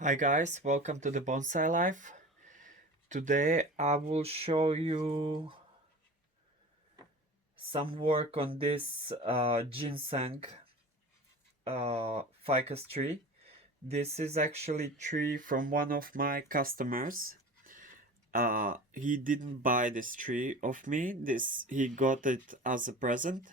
Hi guys, welcome to the Bonsai Life. Today I will show you some work on this Ginseng Ficus tree. This is actually tree from one of my customers. He didn't buy this tree of me. He got it as a present,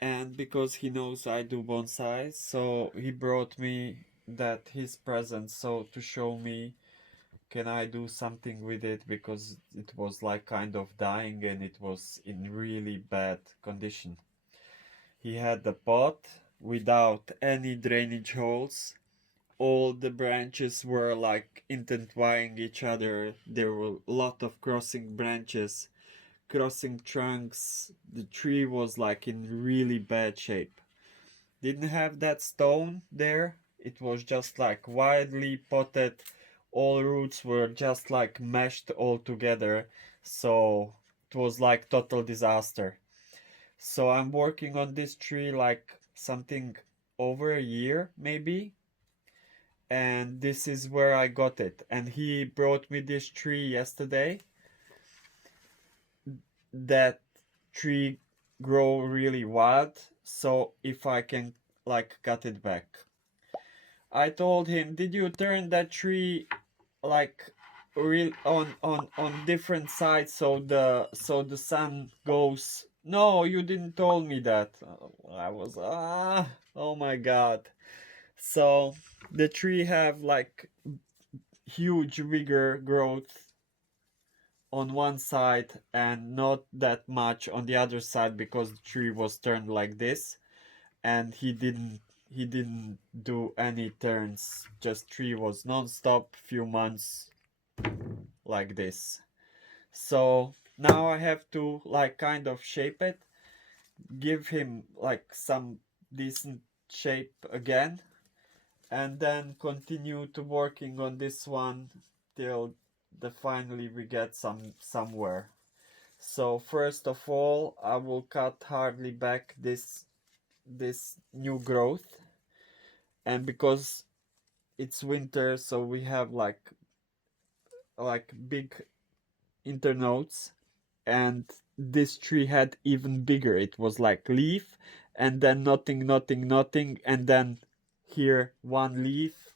and because he knows I do bonsai, so he brought me that his present so to show me can I do something with it, because it was like kind of dying and it was in really bad condition. He had the pot without any drainage holes. All the branches were like intertwining each other. There were a lot of crossing branches, crossing trunks. The tree was like in really bad shape. Didn't have that stone there. It was just like widely potted. All roots were just like meshed all together. So it was like total disaster. So I'm working on this tree like something over a year maybe. And this is where I got it. And he brought me this tree yesterday. That tree grow really wild. So if I can like cut it back. I told him, did you turn that tree like real on different sides so the sun goes? No, you didn't told me that. I was oh my god. So the tree have like huge vigor growth on one side and not that much on the other side because the tree was turned like this, and he didn't do any turns, just tree was non-stop few months like this. So now I have to like kind of shape it, give him like some decent shape again, and then continue to working on this one till the finally we get somewhere. So first of all I will cut hardly back this new growth, and because it's winter so we have like big internodes, and this tree had even bigger. It was like leaf and then nothing nothing nothing, and then here one leaf,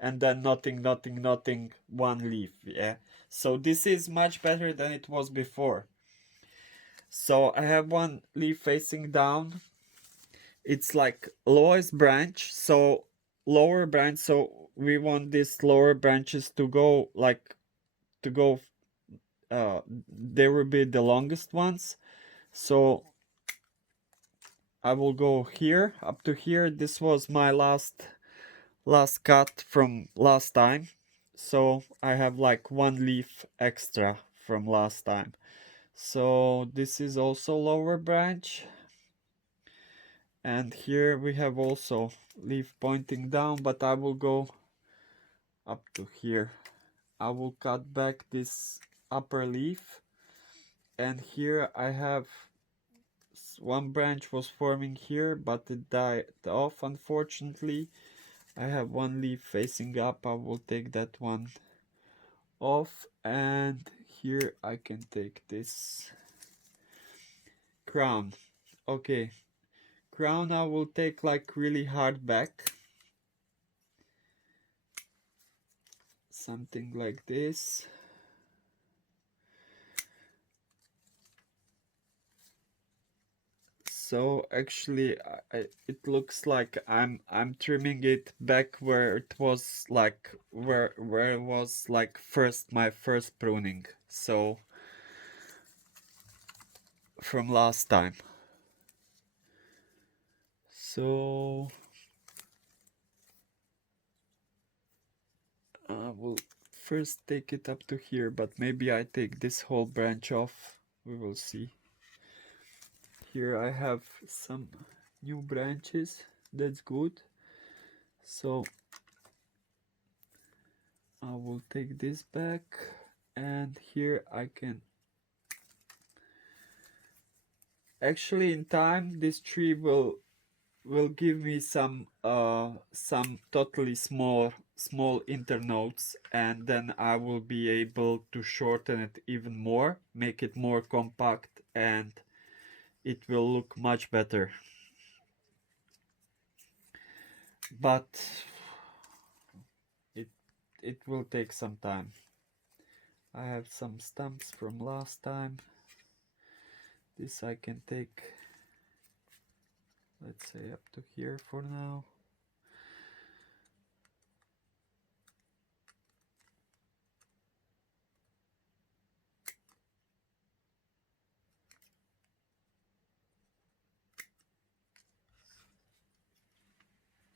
and then nothing nothing nothing, one leaf. Yeah, so this is much better than it was before. So I have one leaf facing down. It's like lowest branch, so lower branch, so we want these lower branches to go like to go they will be the longest ones. So I will go here up to here. This was my last cut from last time, so I have like one leaf extra from last time. So this is also lower branch, and here we have also leaf pointing down, but I will go up to here. I will cut back this upper leaf, and here I have one branch was forming here, but it died off unfortunately. I have one leaf facing up. I will take that one off, and here I can take this crown. Okay, crown I will take like really hard back, something like this. So actually it looks like I'm trimming it back where it was like where it was like my first pruning, so from last time. So I will first take it up to here, but maybe I take this whole branch off. We will see. Here I have some new branches. That's good. So I will take this back, and here I can actually in time this tree will give me some totally small small internodes, and then I will be able to shorten it even more, make it more compact, and it will look much better. But it will take some time. I have some stumps from last time. This I can take, let's say, up to here for now.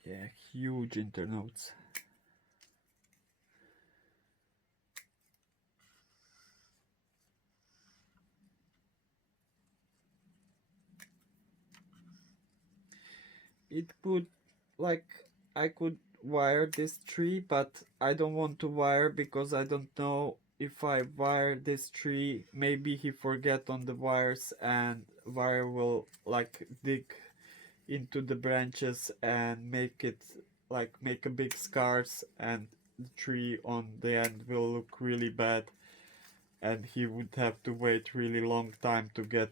Yeah, huge internodes. It could, like, I could wire this tree, but I don't want to wire because I don't know if I wire this tree, maybe he forget on the wires and wire will like dig into the branches and make it like make a big scars, and the tree on the end will look really bad, and he would have to wait really long time to get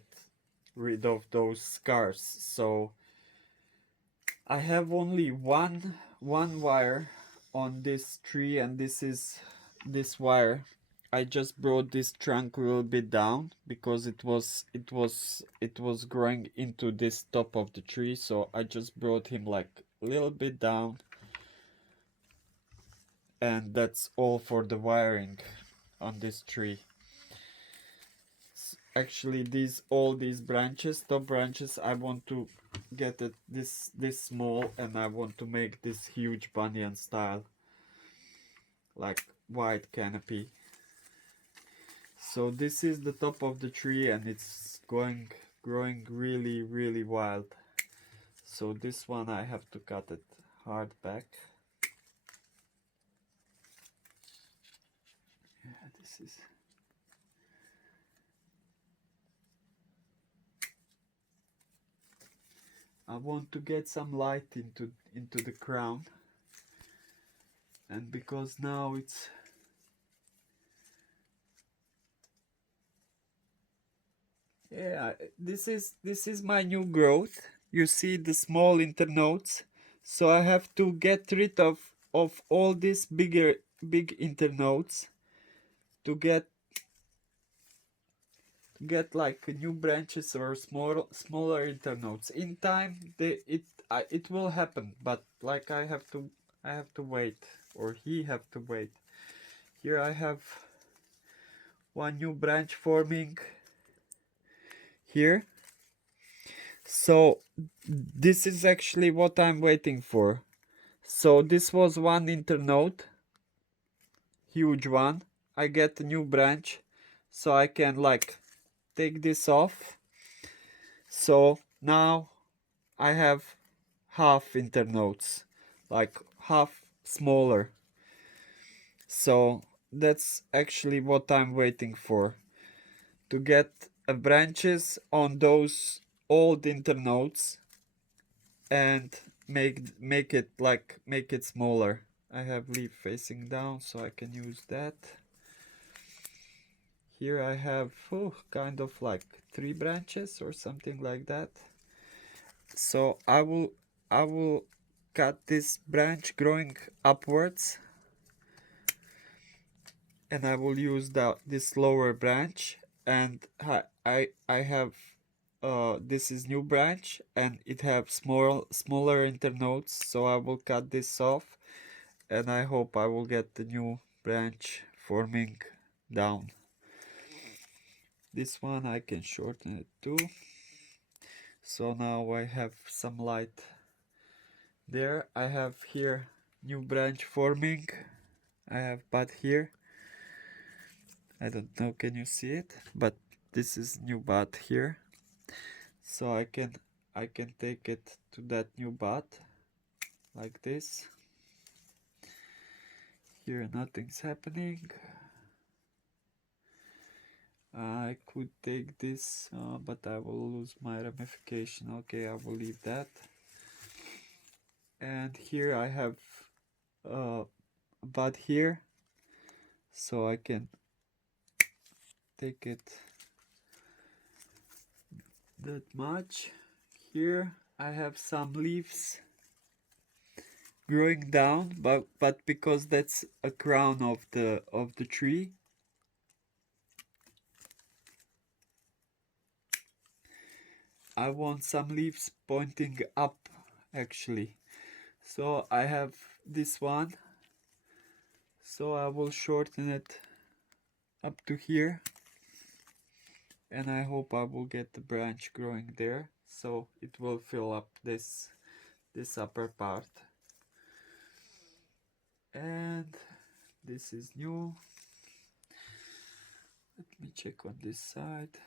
rid of those scars. So I have only one wire on this tree, and this is this wire. I just brought this trunk a little bit down because it was growing into this top of the tree, so I just brought him like a little bit down, and that's all for the wiring on this tree. Actually, all these branches, top branches, I want to get it this small, and I want to make this huge banyan style, like wide canopy. So this is the top of the tree, and it's growing really wild. So this one I have to cut it hard back. Yeah, this is. I want to get some light into the crown, and because now it's yeah, this is my new growth. You see the small internodes, so I have to get rid of all these big internodes to get like new branches or smaller internodes. In time, it will happen, but like I have to wait, or he have to wait. Here I have one new branch forming here. So this is actually what I'm waiting for. So this was one internode, huge one. I get a new branch, so I can like take this off. So now I have half internodes, like half smaller. So that's actually what I'm waiting for, to get branches on those old internodes and make it smaller. I have leaf facing down, so I can use that. Here I have kind of like 3 branches or something like that. So I will cut this branch growing upwards, and I will use this lower branch, and I have this is new branch, and it have smaller internodes, so I will cut this off, and I hope I will get the new branch forming down. This one I can shorten it too. So now I have some light there. I have here new branch forming. I have bud here. I don't know, can you see it? But this is new bud here. So I can take it to that new bud like this. Here nothing's happening. I could take this, but I will lose my ramification. Okay, I will leave that. And here I have spot here, so I can take it that much. Here I have some leaves growing down, but because that's a crown of the tree, I want some leaves pointing up actually. So I have this one, so I will shorten it up to here, and I hope I will get the branch growing there, so it will fill up this upper part. And this is new. Let me check on this side.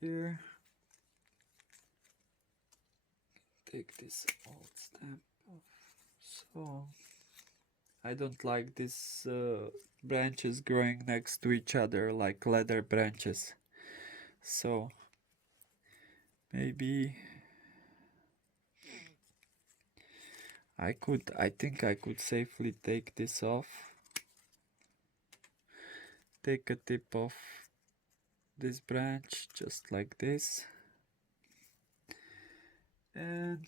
Here, take this old stamp off. So I don't like these branches growing next to each other like leather branches, so maybe I think I could safely take this off, take a tip off this branch just like this, and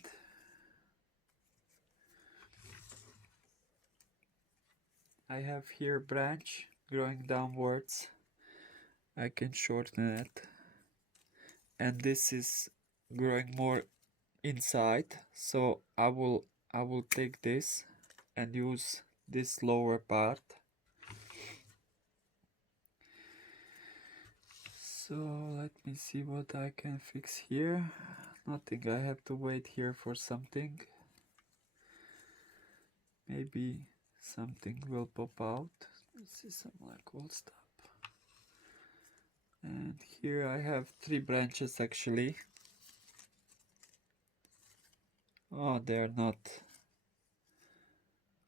I have here branch growing downwards. I can shorten it, and this is growing more inside, so I will take this and use this lower part. So let me see what I can fix here. Nothing, I have to wait here for something. Maybe something will pop out. This is some like old stuff. And here I have 3 branches actually. Oh, they're not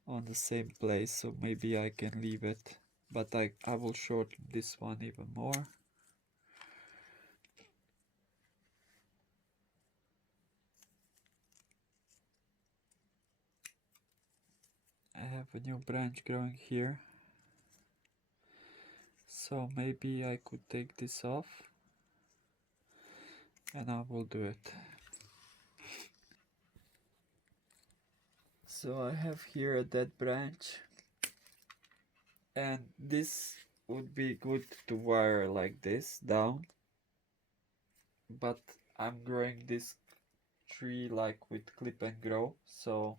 on the same place, so maybe I can leave it, but I will shorten this one even more. I have a new branch growing here, so maybe I could take this off, and I will do it. So I have here a dead branch, and this would be good to wire like this down, but I'm growing this tree like with clip and grow, so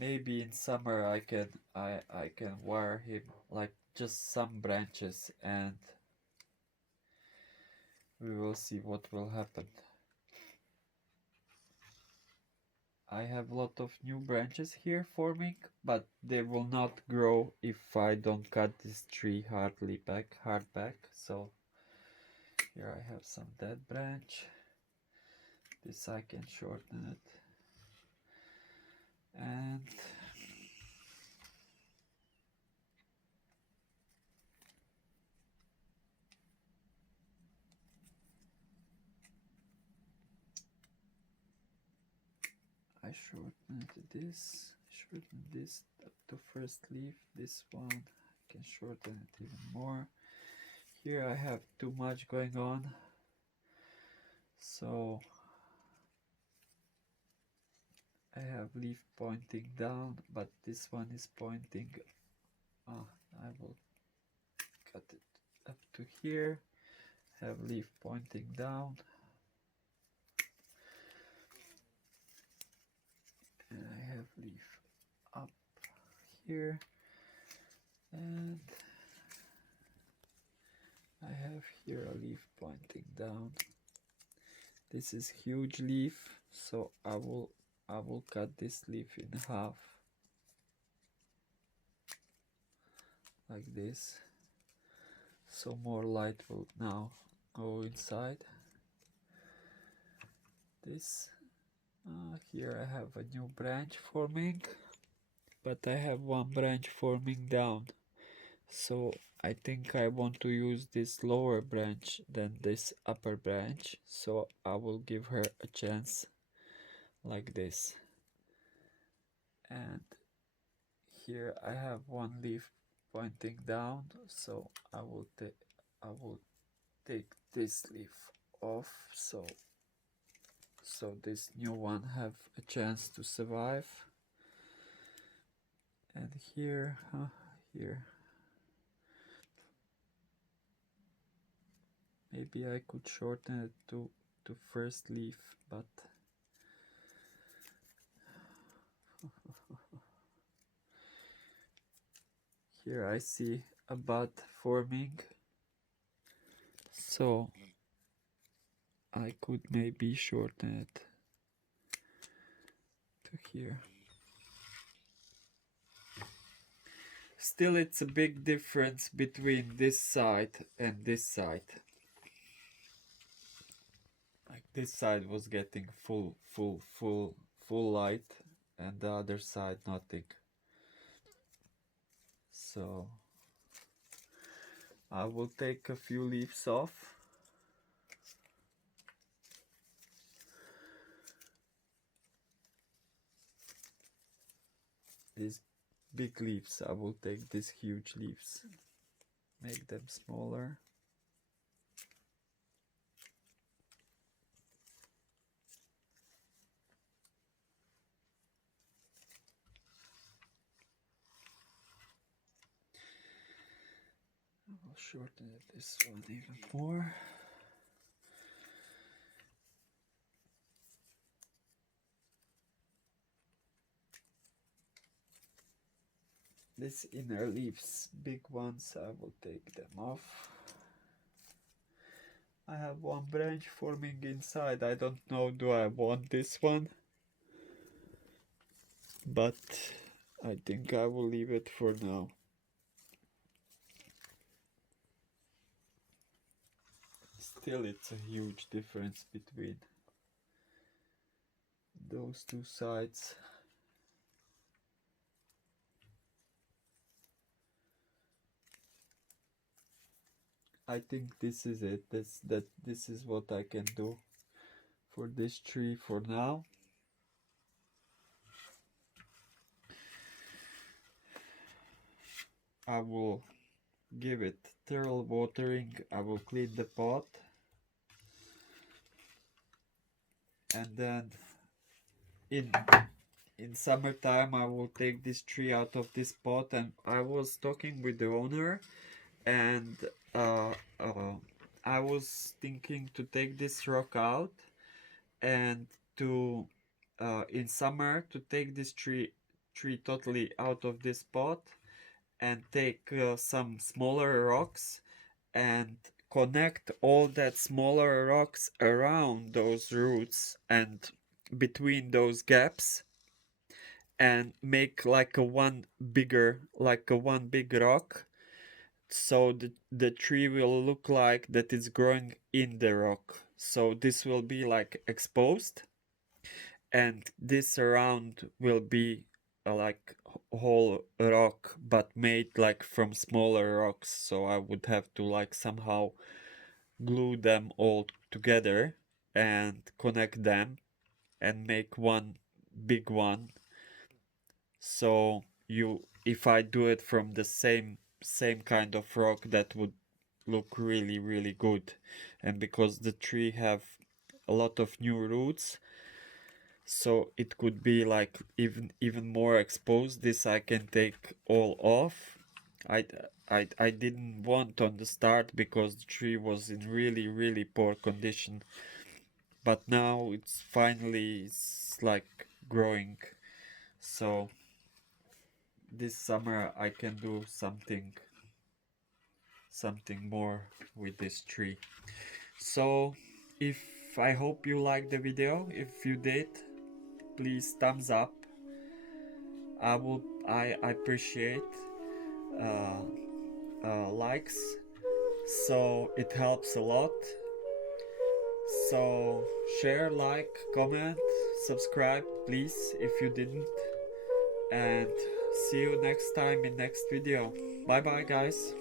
maybe in summer I can wire him like just some branches, and we will see what will happen. I have a lot of new branches here forming, but they will not grow if I don't cut this tree hard back. So here I have some dead branch. This I can shorten it, and I shortened this up to first leaf. This one I can shorten it even more. Here I have too much going on, so I have leaf pointing down, but this one is pointing. I will cut it up to here. Have leaf pointing down, and I have leaf up here, and I have here a leaf pointing down. This is huge leaf, so I will cut this leaf in half like this, so more light will now go inside this. Here I have a new branch forming, but I have one branch forming down, so I think I want to use this lower branch than this upper branch, so I will give her a chance like this. And here I have one leaf pointing down, so I will take this leaf off, so this new one have a chance to survive. And here, here, maybe I could shorten it to first leaf, but here I see a bud forming, so I could maybe shorten it to here. Still, it's a big difference between this side and this side. Like this side was getting full light, and the other side nothing. So I will take a few leaves off. These big leaves, I will take these huge leaves, make them smaller. I will shorten this one even more. These inner leaves, big ones, I will take them off. I have one branch forming inside. I don't know, do I want this one? But I think I will leave it for now. Still, it's a huge difference between those two sides. I think this is it. This is what I can do for this tree for now. I will give it thorough watering. I will clean the pot, and then in summertime I will take this tree out of this pot. And I was talking with the owner, and I was thinking to take this rock out and to in summer to take this tree totally out of this pot and take some smaller rocks and connect all that smaller rocks around those roots and between those gaps, and make like a one big rock, so the tree will look like that it's growing in the rock. So this will be like exposed, and this around will be like whole rock, but made like from smaller rocks. So I would have to like somehow glue them all together and connect them and make one big one. So if I do it from the same kind of rock, that would look really good. And because the tree have a lot of new roots, so it could be like even more exposed. This I can take all off. I didn't want on the start because the tree was in really poor condition, but now it's finally like growing. So this summer I can do something more with this tree. So I hope you liked the video. If you did, please thumbs up. I appreciate likes, so it helps a lot. So share, like, comment, subscribe please if you didn't, and see you next time in next video. Bye bye guys.